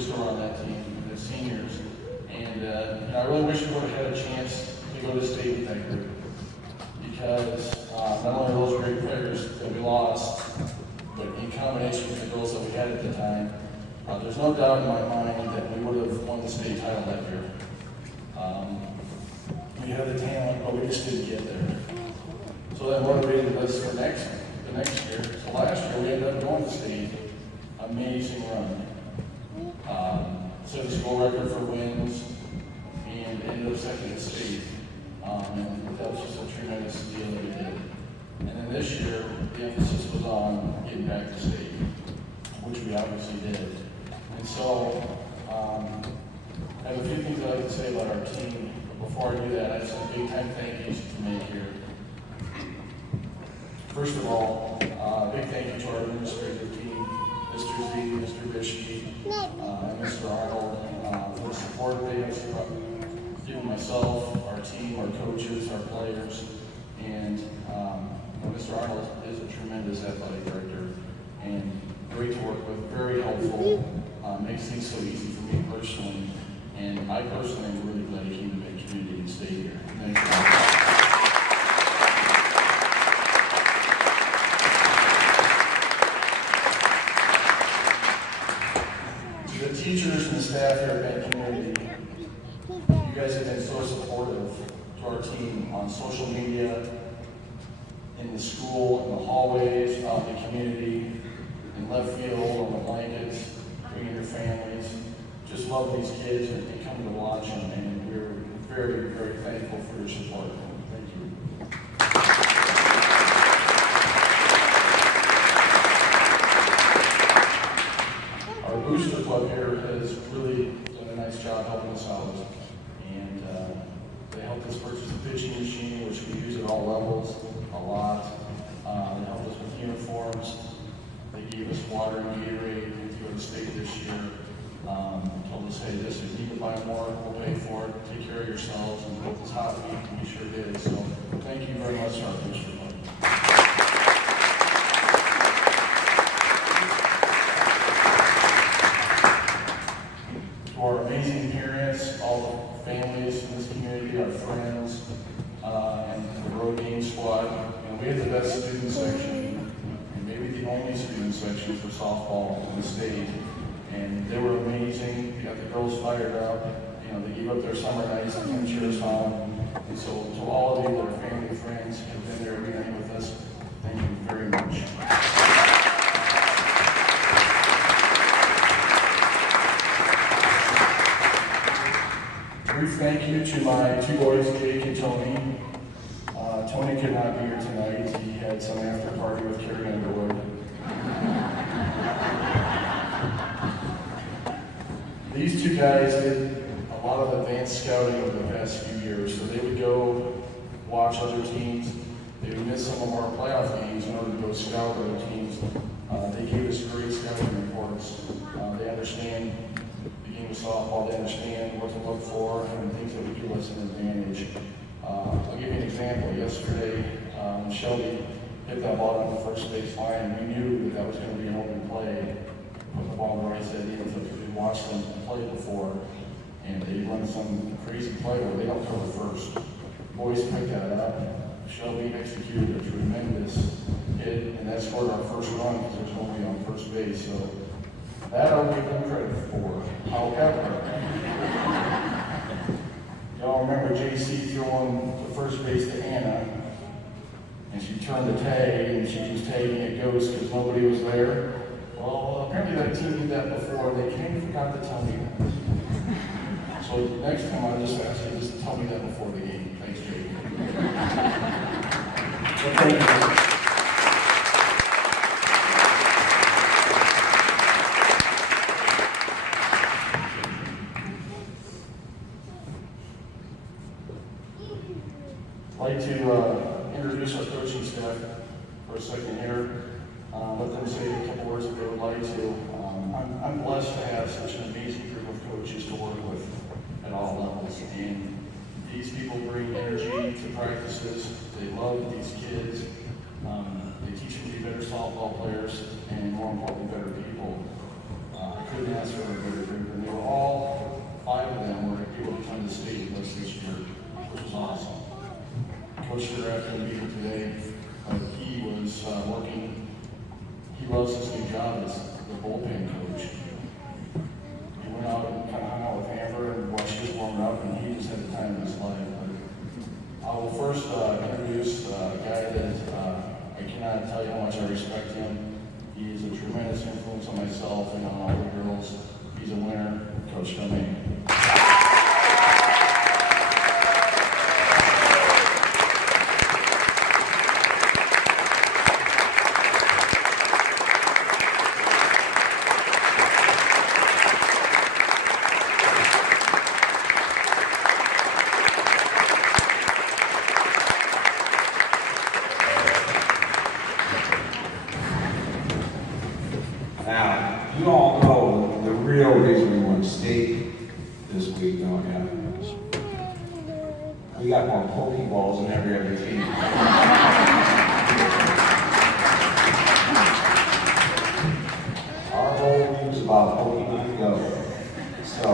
booster on that team, the seniors. And I really wish we would have had a chance to go to state with that group, because not only are those great players that we lost, but in combination with the girls that we had at the time, there's no doubt in my mind that we would have won the state title that year. We had the talent, but we just didn't get there. So that motivated us for the next year. So last year we ended up going to state. Amazing run. Set a school record for wins and ended up second at state. And that was just a tremendous deal that we did. And then this year, the emphasis was on getting back to state, which we obviously did. And so, I have a few things I'd like to say about our team. But before I do that, I have some big time thank yous to make here. First of all, big thank you to our administrative team, Mr. Z, Mr. Bishke, and Mr. Arnold, for the support they have given myself, our team, our coaches, our players, and Mr. Arnold is a tremendous athletic director and great to work with, very helpful, makes things so easy for me personally, and I personally am really glad he came to Benton Community and stayed here. Thank you. The teachers and the staff here at Benton Community, you guys have been so supportive to our team on social media, in the school, in the hallways, out in the community, in left field, on the blankets, bringing your families. Just love these kids and coming to watch them, and we're very, very thankful for your support. Thank you. Our booster club here has really done a nice job helping us out. And they helped us purchase a pitching machine, which we use at all levels, a lot. They helped us with uniforms. They gave us water and Gatorade to go to state this year. Told us, hey, this is, you can buy more, we'll pay for it, take care of yourselves, and hope this hot week, and we sure did. So thank you very much, our booster club. To our amazing parents, all the families in this community, our friends, and the road game squad. And we had the best student section, and maybe the only student section for softball in the state. And they were amazing. We got the girls fired up. You know, they gave up their summer nights and came cheer us on. And so to all of you that are family, friends, have been there every night with us, thank you very much. Brief thank you to my two boys, Jake and Tony. Tony could not be here tonight. He had some after party with Carrie Underwood. These two guys did a lot of advanced scouting over the past few years. So they would go watch other teams. They would miss some of our playoff games in order to go scout other teams. They gave us great scouting reports. They understand the game of softball. They understand what to look for and things that would give us an advantage. I'll give you an example. Yesterday, Shelby hit that ball on the first base line, and we knew that was going to be an open play. Put the ball in the right side because we watched them play before, and they run some crazy play where they don't cover first. Boys picked that up. Shelby executed a tremendous hit, and that scored our first run because there's nobody on first base. So that I'll give them credit for. However, y'all remember JC throwing the first base to Anna, and she turned the tag, and she was tagging it goes because nobody was there. Well, apparently that team did that before. They came and forgot to tell me that. So next time I'll just ask you, just tell me that before the game. Thanks, Jake. Well, thank you. I'd like to introduce our coaching staff for a second here. Let them say a couple words if they would like to. I'm blessed to have such an amazing group of coaches to work with at all levels. And these people bring energy to practices. They love these kids. They teach them to be better softball players and, more importantly, better people. I couldn't ask for a better group than job as the bullpen coach. He went out and kind of hung out with Amber and watched his warming up, and he just had the time of his life. But I will first introduce a guy that I cannot tell you how much I respect him. He is a tremendous influence on myself and on all the girls. He's a winner, Coach Domingue. Now, you all know the real reason we won state this week, don't you? We got more Pokeballs than every other team. Our whole week was about Pokemon Go. So,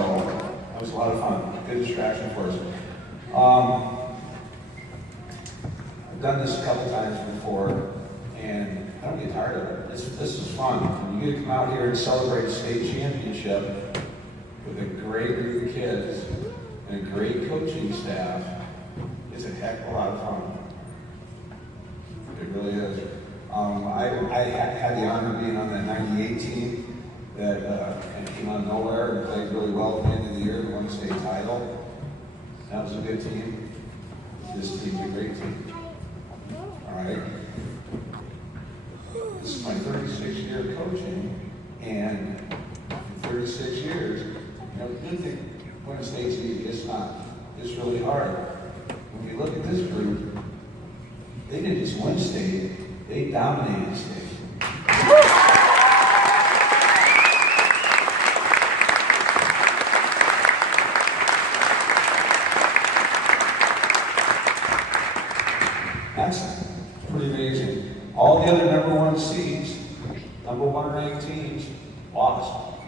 that was a lot of fun. Good distraction for us. I've done this a couple times before, and I don't get tired of it. This is fun. When you get to come out here and celebrate a state championship with a great group of kids and a great coaching staff, it's a heck of a lot of fun. It really is. I had the honor of being on that 98 team that came out of nowhere and played really well at the end of the year and won the state title. That was a good team. This team's a great team. All right. This is my 36th year of coaching, and in 36 years, good thing winning state's easy. It's not. It's really hard. When you look at this group, they didn't just win state, they dominated state. That's pretty amazing. All the other number one seeds, number one ranked teams, lost.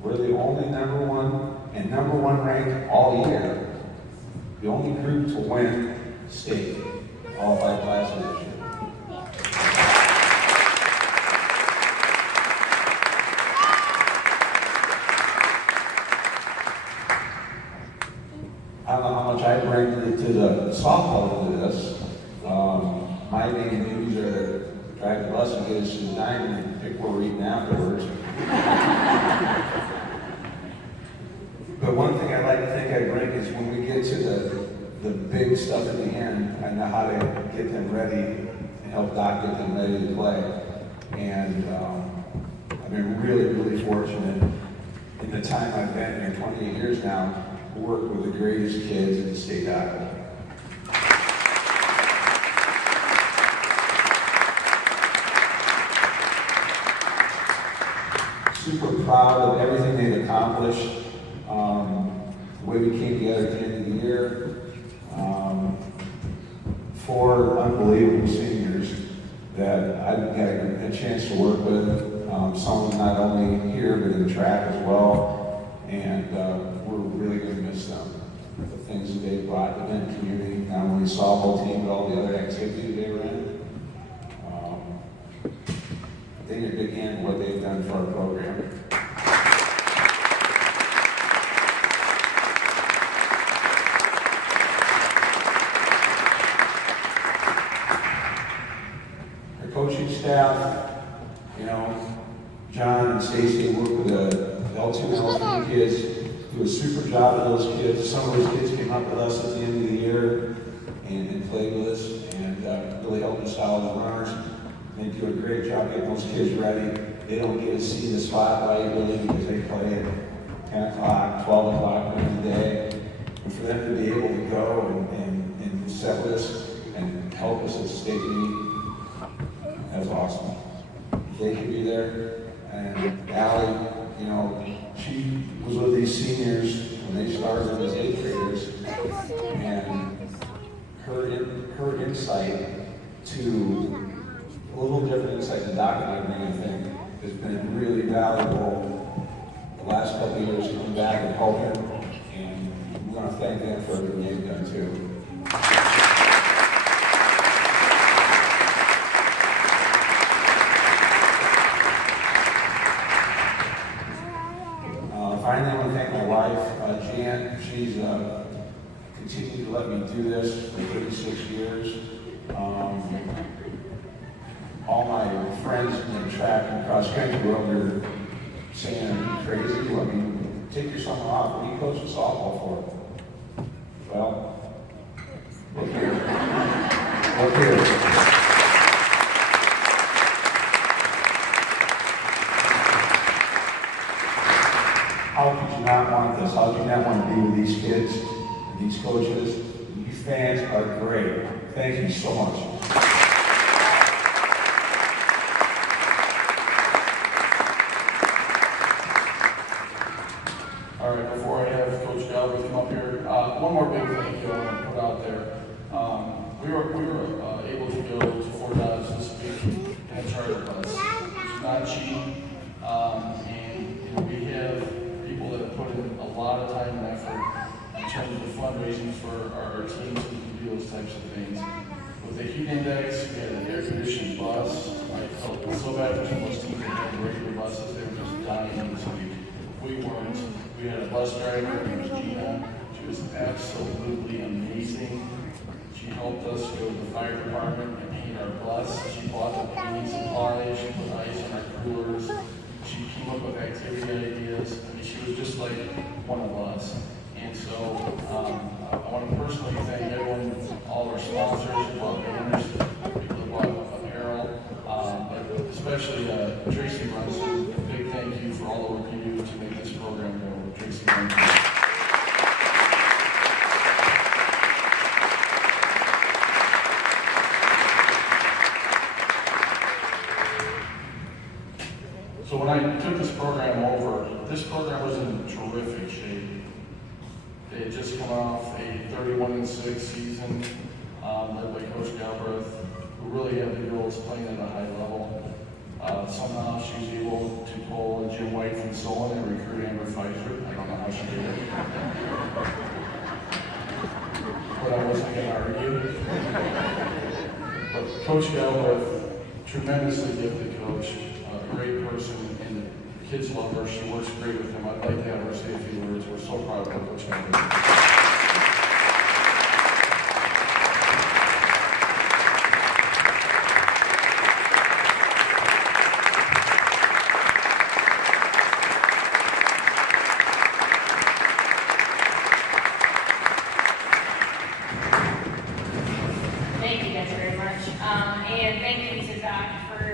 We're the only number one ranked all year. The only group to win state, all 5 classes this year. I don't know how much I bring to the softball to this. My main duties are to drive the bus and get us to the diner and pick where we're eating afterwards. But one thing I like to think I bring is when we get to the big stuff at the end, I know how to get them ready and help Doc get them ready to play. And I've been really, really fortunate in the time I've been here, 28 years now, to work with the greatest kids in the state of Iowa. Super proud of everything they've accomplished, the way we came together at the end of the year. 4 unbelievable seniors that I've had a chance to work with, some of them not only here but in the track as well, and we're really going to miss them. The things that they brought to the Benton community, not only the softball team but all the other activities they were in. They need a big hand in what they've done for our program. Our coaching staff, John and Stacy work with the L2 and L3 kids, do a super job with those kids. Some of those kids came up with us at the end of the year and played with us and really helped us out as runners. They do a great job getting those kids ready. They don't get to see the spotlight really because they play at 10 o'clock, 12 o'clock during the day. And for them to be able to go and set with us and help us at state meet, that's awesome. They can be there. And Allie, she was with these seniors when they started as 8th graders. And her insight to a little different insight to Doc and I bring, I think, has been really valuable the last couple of years coming back and helping, and we want to thank them for everything they've done too. she's continued to let me do this for 36 years. All my friends in the track and cross country world are saying, "Are you crazy? I mean, take your summer off. What are you coaching softball for?" Well, look here. Look here. How could you not want this? How could you not want to be with these kids and these coaches? You fans are great. Thank you so much. All right, before I have Coach Galbraith come up here, one more big thank you I want to put out there. We were able to go to Fort Dodge this week in a charter bus, which is not cheap, and we have people that have put in a lot of time and effort in terms of fundraising for our teams and do those types of things. With the heat index, we had an air-conditioned bus. I felt so bad for some of those teams that had regular buses; they were just dying this week. We weren't. We had a bus driver, her name was Gina. She was absolutely amazing. She helped us go to the fire department and paint our bus. She bought the painting supplies, she put ice on our coolers. She came up with activity ideas. I mean, she was just like one of us. And so I want to personally thank everyone, all our sponsors who bought banners, people who bought apparel, but especially Tracy Brunson. A big thank you for all the work you do to make this program go. Tracy Brunson. So when I took this program over, this program was in terrific shape. They had just come off a 31-6 season, led by Coach Galbraith, who really had the girls playing at a high level. Somehow she was able to pull Jim White from Solon and recruit Amber Pfizer. I don't know how she did it. But I wasn't going to argue. But Coach Galbraith, tremendously gifted coach, a great person, and the kids love her. She works great with him. I'd like to have her say a few words. We're so proud of her, Coach Galbraith. Thank you guys very much. And thank you to Doc for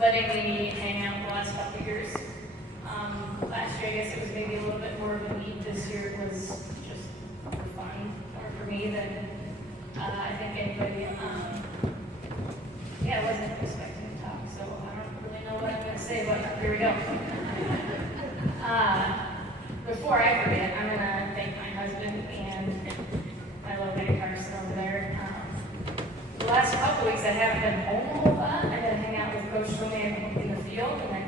letting me hang out the last couple of years. Last year, I guess it was maybe a little bit more of a need. This year it was just for fun, more for me than I think anybody. Yeah, I wasn't expecting to talk, so I don't really know what I'm going to say, but here we go. Before I forget, I'm going to thank my husband and my little guy Carson over there. The last couple weeks I haven't been home a whole lot. I got to hang out with Coach Tony in the field and then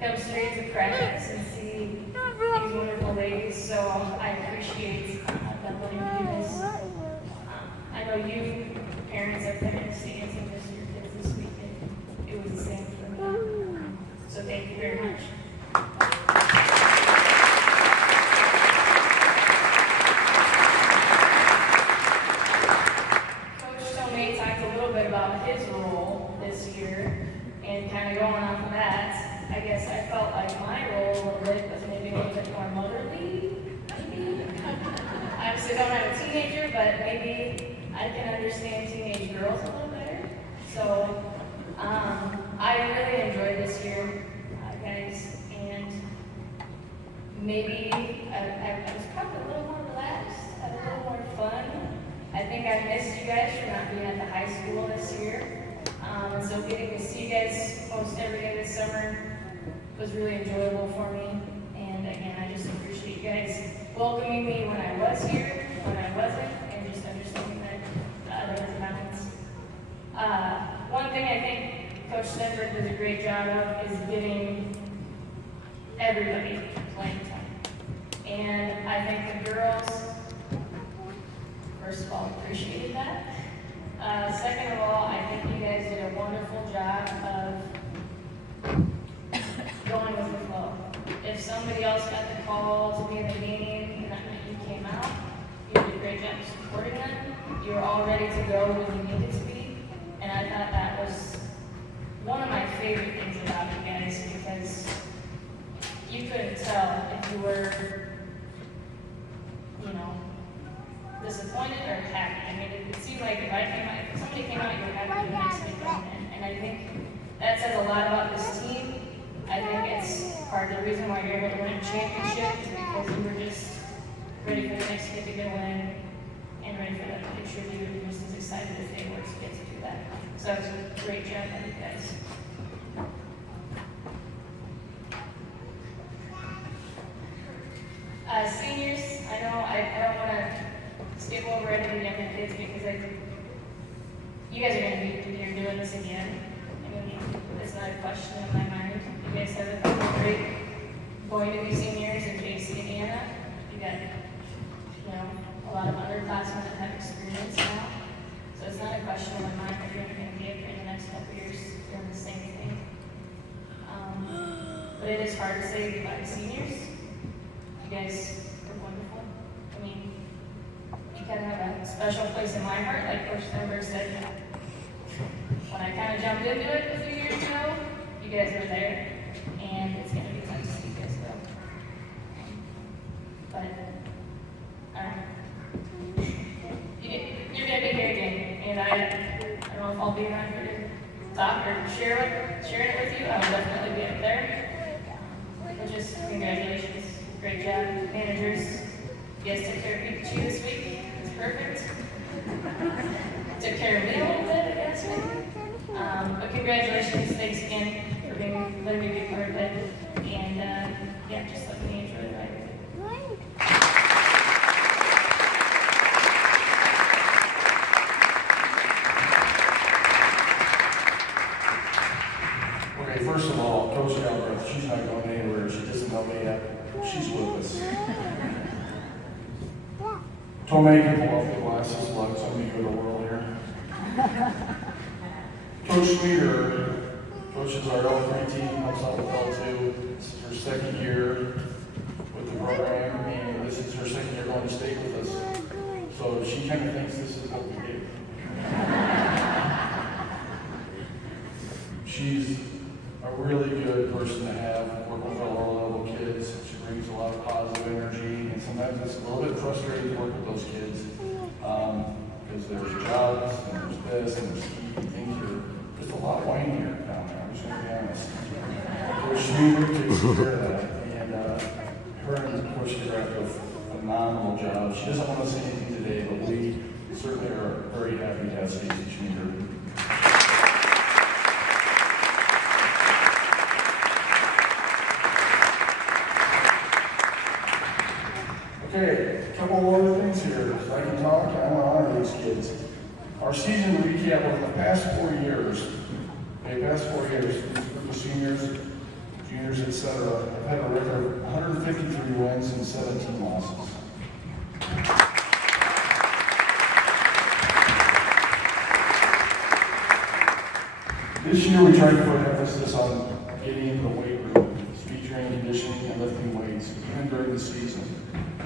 come straight to practice and see these wonderful ladies. So I appreciate them letting me do this. I know you parents are putting stands and miss your kids this weekend. It was the same for me. So thank you very much. About his role this year, and kind of going off of that, I guess I felt like my role a little bit was maybe a little bit more motherly, maybe. I obviously don't have a teenager, but maybe I can understand teenage girls a little better. So I really enjoyed this year, guys, and maybe I was probably a little more relaxed, a little more fun. I think I missed you guys for not being at the high school this year. And so getting to see you guys almost every day this summer was really enjoyable for me. And again, I just appreciate you guys welcoming me when I was here, when I wasn't, and just understanding that there was a balance. One thing I think Coach Stenberg does a great job of is getting everybody playing time. And I think the girls, first of all, appreciated that. Second of all, I think you guys did a wonderful job of going with the flow. If somebody else got the call to be in the game, and you go when you need it to be. And I thought that was one of my favorite things about you guys, because you couldn't tell if you were, you know, disappointed or happy. I mean, it seemed like if somebody came out, you were happy the next week. And I think that says a lot about this team. I think it's part of the reason why you're able to win a championship is because you were just ready for the next kid to get a win and ready for them to contribute and just as excited as they were to get to do that. So it was a great job by you guys. Seniors, I know I don't want to skip over any of the younger kids because you guys are going to be here doing this again. I mean, it's not a question in my mind. You guys have a great going to be seniors in JC and Anna. You got, you know, a lot of underclassmen that have experience now. So it's not a question in my mind that you're going to get in the next couple of years doing the same thing. But it is hard to say goodbye to seniors. You guys were wonderful. I mean, you kind of have a special place in my heart, like Coach Stenberg said. When I kind of jumped into it a few years ago, you guys were there, and it's going to be fun to see you guys go. But, you're going to be here again, and I don't know if I'll be around here to talk or share it with you. I will definitely be up there. But just congratulations. Great job, managers. You guys took care of Pikachu this week. It's perfect. Took care of me a little bit, I guess, maybe. But congratulations. Thanks again for letting me be part of it. And yeah, just let me enjoy the ride. Okay, first of all, Coach Galbraith, she's not going anywhere. She doesn't know me yet. She's with us. Told me to pull off the glasses, like somebody go to the world here. Coach Schmieder coaches our L3 team, helps out with L2. This is her second year with the program, and this is her second year going to state with us. So she kind of thinks this is what we do. She's a really good person to have, working with our lower level kids. She brings a lot of positive energy, and sometimes it's a little bit frustrating to work with those kids because there's jobs, and there's this, and there's heat, and things are just a lot whinier down there. I'm just going to be honest. Coach Schmieder takes care of that, and her and Coach Schmieder do a phenomenal job. She doesn't want to say anything today, but we certainly are very happy to have Stacey Schmieder. Okay, a couple more other things here. So I can talk, I want to honor these kids. Our season recap over the past 4 years, the seniors, juniors, etc., have had a record of 153 wins and 17 losses. This year we tried to put emphasis on getting into the weight room, speed training, conditioning, and lifting weights, even during the season.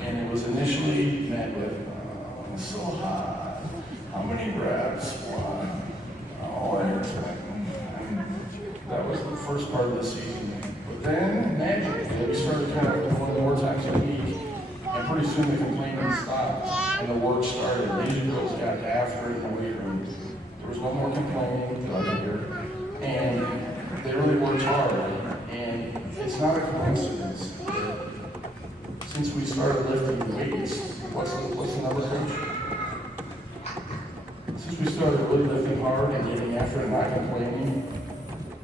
And it was initially met with, it's so hot. How many reps? One. Oh, that was the first part of the season. But then, magically, we started kind of going more times a week. And pretty soon the complaining stopped. And the work started. These girls got after it in the weight room. There was no more complaining that I could hear. And they really worked hard. And it's not a coincidence. Since we started lifting weights, what's the number, Coach? Since we started really lifting hard and getting after it and not complaining,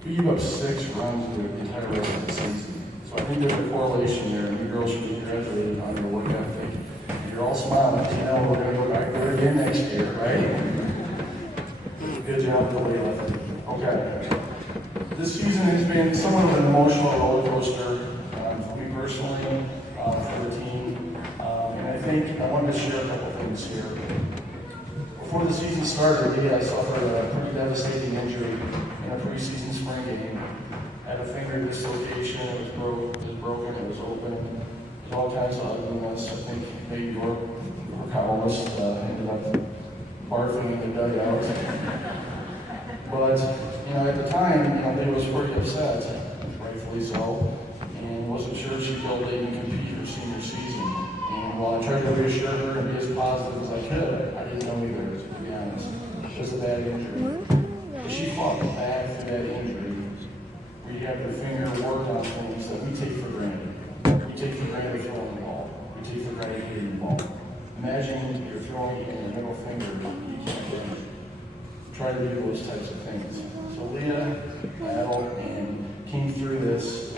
we gave up 6 runs the entire rest of the season. So I think there's a correlation there, and you girls should be congratulated on your work ethic. And you're all smiling, you know we're going to go back there again next year, right? Good job, the weightlifting. Okay. This season has been somewhat of an emotional roller coaster for me personally. For the team, and I think I wanted to share a couple things here. Before the season started, I suffered a pretty devastating injury in a preseason spring game. I had a finger dislocation, it was broken, it was open. There's all kinds of ugliness. I think maybe your columnist ended up barfing in the dugout. But, at the time, they was pretty upset, rightfully so, and wasn't sure she felt they can compete her senior season. And while I tried to reassure her and be as positive as I could, I didn't know either, to be honest. It was a bad injury. But she fought back through that injury. We have her finger work on things that we take for granted. We take for granted throwing the ball. We take for granted hitting the ball. Imagine you're throwing in the middle finger, you can't hit it. Try to do those types of things. So Leah battled and came through this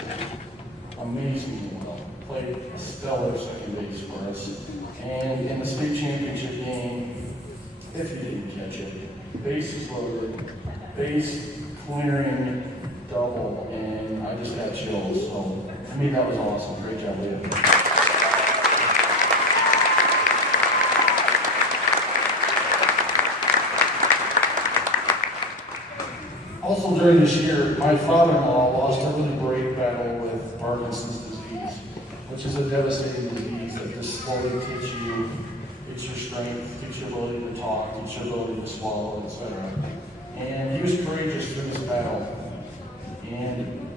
amazingly well. Played a stellar second base for us. And in the state championship game, if you didn't catch it, bases loaded, base clearing double, and I just got chills. So to me, that was awesome. Great job, Leah. Also during this year, my father-in-law lost a really great battle with Parkinson's disease, which is a devastating disease that just slowly takes you, takes your strength, takes your ability to talk, takes your ability to swallow, etc. And he was courageous through this battle. And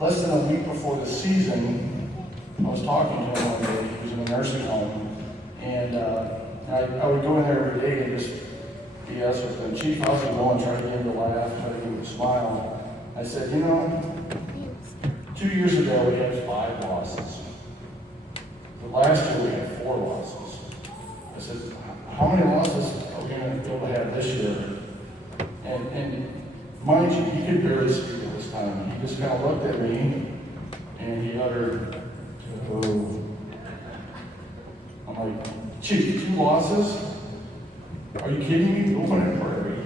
less than a week before the season, I was talking to him one day. He was in a nursing home, and I would go in there every day and just BS with him. Chief, how's it going? Try to get him to laugh, try to get him to smile. I said, 2 years ago we had 5 losses. But last year we had 4 losses. I said, how many losses are we going to be able to have this year? And mind you, he could barely speak at this time. He just kind of looked at me and he uttered, "Oh." I'm like, Chief, 2 losses? Are you kidding me? We open at Prairie.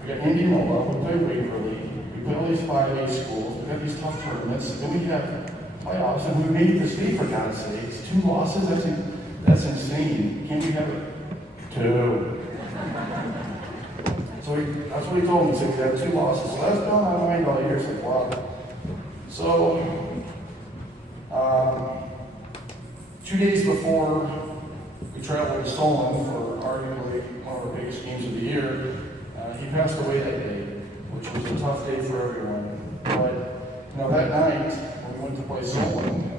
We got Indianola, we play Waverly, we play all these 5A schools, we got these tough tournaments, then we have playoffs, and we made the state for God's sakes. 2 losses? That's insane. Can't we have 2? So that's what he told me. He said, we have 2 losses. So that's been on my mind all year. It's like, wow. So, 2 days before we traveled to Solon for arguably one of our biggest games of the year, he passed away that day, which was a tough day for everyone. But, that night, when we went to play Solon,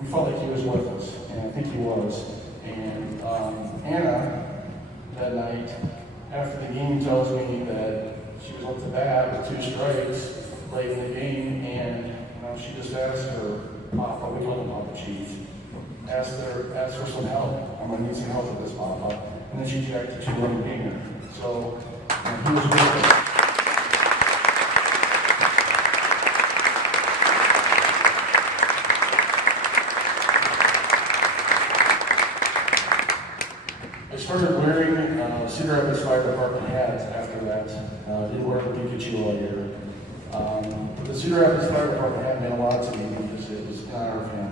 we felt like he was with us, and I think he was. And Anna, that night, after the game, tells me that she was up to bat with 2 strikes late in the game, and she just asked her Papa, we call him Papa Chief, asked for some help. I'm gonna need some help with this, Papa. And then she jacked a 2-run gamer. So he was great. I started wearing Cedar Rapids Fire Department hats after that. Didn't wear the Pikachu all year. But the Cedar Rapids Fire Department hat meant a lot to me because it was in honor of him.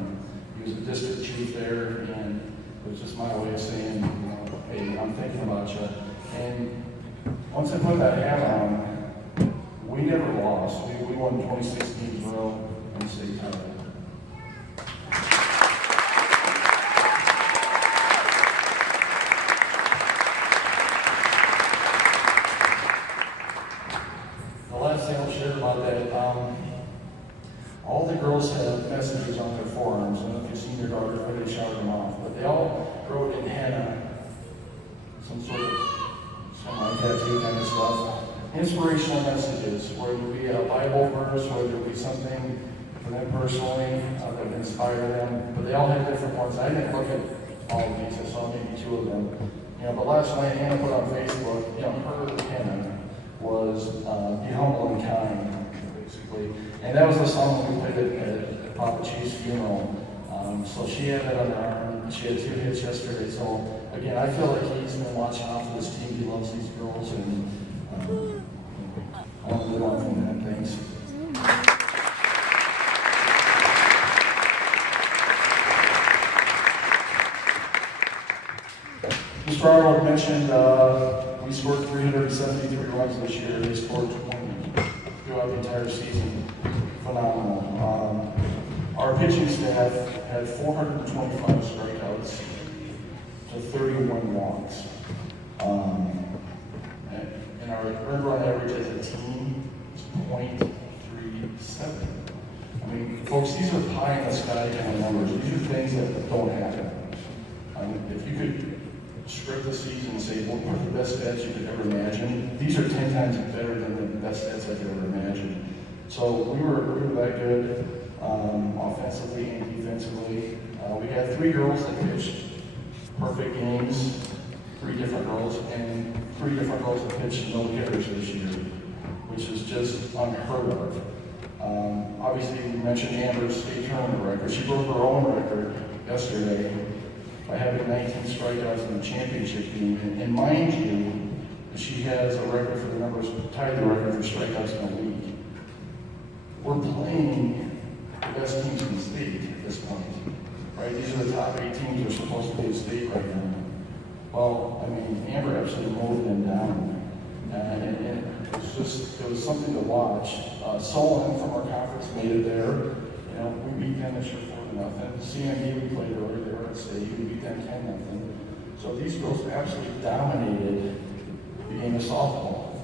He was a district chief there, and it was just my way of saying, hey, I'm thinking about you. And once I put that hat on, we never lost. We won 26 games in a row in the state title. All the girls have messages on their forearms. I don't know if you've seen your daughters, but they showered them off. But they all wrote in henna, some tattoo kind of stuff. Inspirational messages, whether it be a Bible verse, whether it be something for them personally that would inspire them. But they all had different ones. I didn't look at all of these. I saw maybe 2 of them. But last night, Hannah put on Facebook, her henna was be humble and kind, basically. And that was the song we played at Papa Chief's funeral. So she had that on her arm. She had 2 hits yesterday. So again, I feel like he's been watching out for this team. He loves these girls, and I want to live on from that. Thanks. Mr. Arnold mentioned we scored 373 runs this year. They scored 20 throughout the entire season. Phenomenal. Our pitching staff had 425 strikeouts to 31 walks. And our earned run average as a team is .37. I mean, folks, these are pie in the sky kind of numbers. These are things that don't happen. If you could script the season and say, what are the best stats you could ever imagine, these are 10 times better than the best stats I could ever imagine. So we were that good, offensively and defensively. We had 3 girls that pitched perfect games, 3 different girls, and 3 different girls that pitched no hitters this year, which is just unheard of. Obviously, we mentioned Amber's state tournament record. She broke her own record yesterday by having 19 strikeouts in the championship game. And mind you, she has a record for the numbers, tied the record for strikeouts in the league. We're playing the best teams in the state at this point, right? These are the top 8 teams that are supposed to be in state right now. Well, I mean, Amber absolutely mowed them down. And it was something to watch. Solon from our conference made it there. You know, we beat them this year 4-0. CME we played earlier, they were at state, we beat them 10-0. So these girls absolutely dominated the game of softball.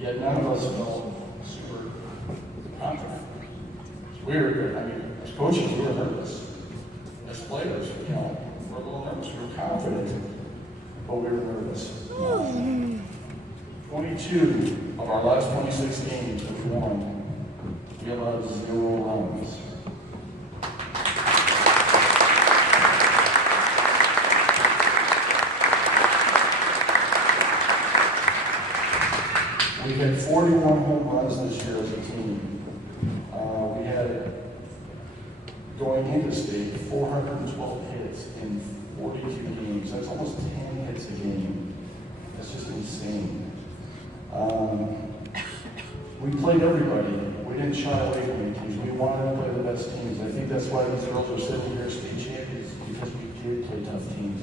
Yet none of us felt super confident. We're, I mean, as coaches, we were nervous. As players, you know, we're a little nervous. We were confident, but we were nervous. 22 of our last 26 games that we won, we allowed 0 runs. We had 41 home runs this year as a team. We had, going into state, 412 hits in 42 games. That's almost 10 hits a game. That's just insane. We played everybody. We didn't shy away from any teams. We wanted to play the best teams. I think that's why these girls are sitting here state champions, because we did play tough teams.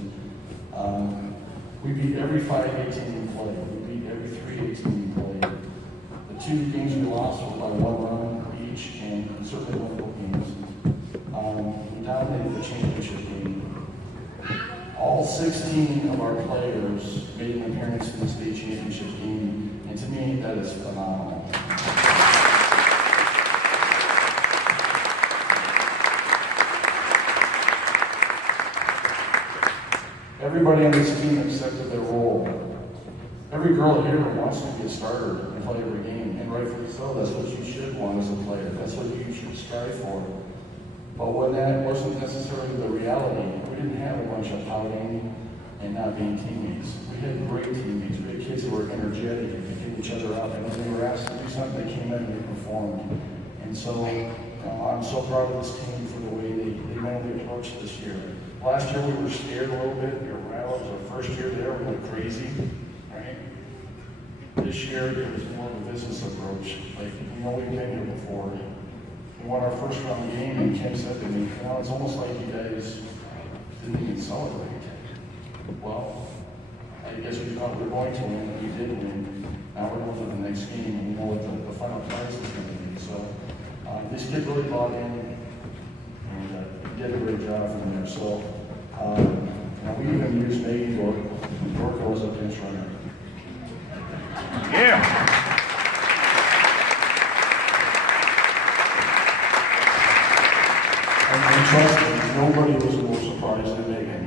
We beat every 5A team we played. We beat every 3A team we played. The 2 games we lost were by 1 run each, and certainly winnable games. We dominated the championship game. All 16 of our players made an appearance in the state championship game, and to me, that is phenomenal. Everybody on this team accepted their role. Every girl here wants to be a starter and play every game, and rightfully so. That's what you should want as a player. That's what you should strive for. But when that wasn't necessarily the reality, we didn't have a bunch of pouting and not being teammates. We had great teammates. We had kids who were energetic and could get each other up. And when they were asked to do something, they came in and they performed. And so I'm so proud of this team for the way they mentally approached this year. Last year we were scared a little bit. We were rattled. It was our first year there. We went crazy, right? This year it was more of a business approach. Like, you know, we've been here before. We won our first round game, and Kim said to me, you know, it's almost like you guys didn't even celebrate. Well, I guess we thought we were going to win, and we did win. Now we're going to the next game, and we know what the final prize is going to be. So this kid really bought in, and he did a great job from there. So we even used Megan Dorco as a pinch runner. Yeah. And trust me, nobody was more surprised than Megan.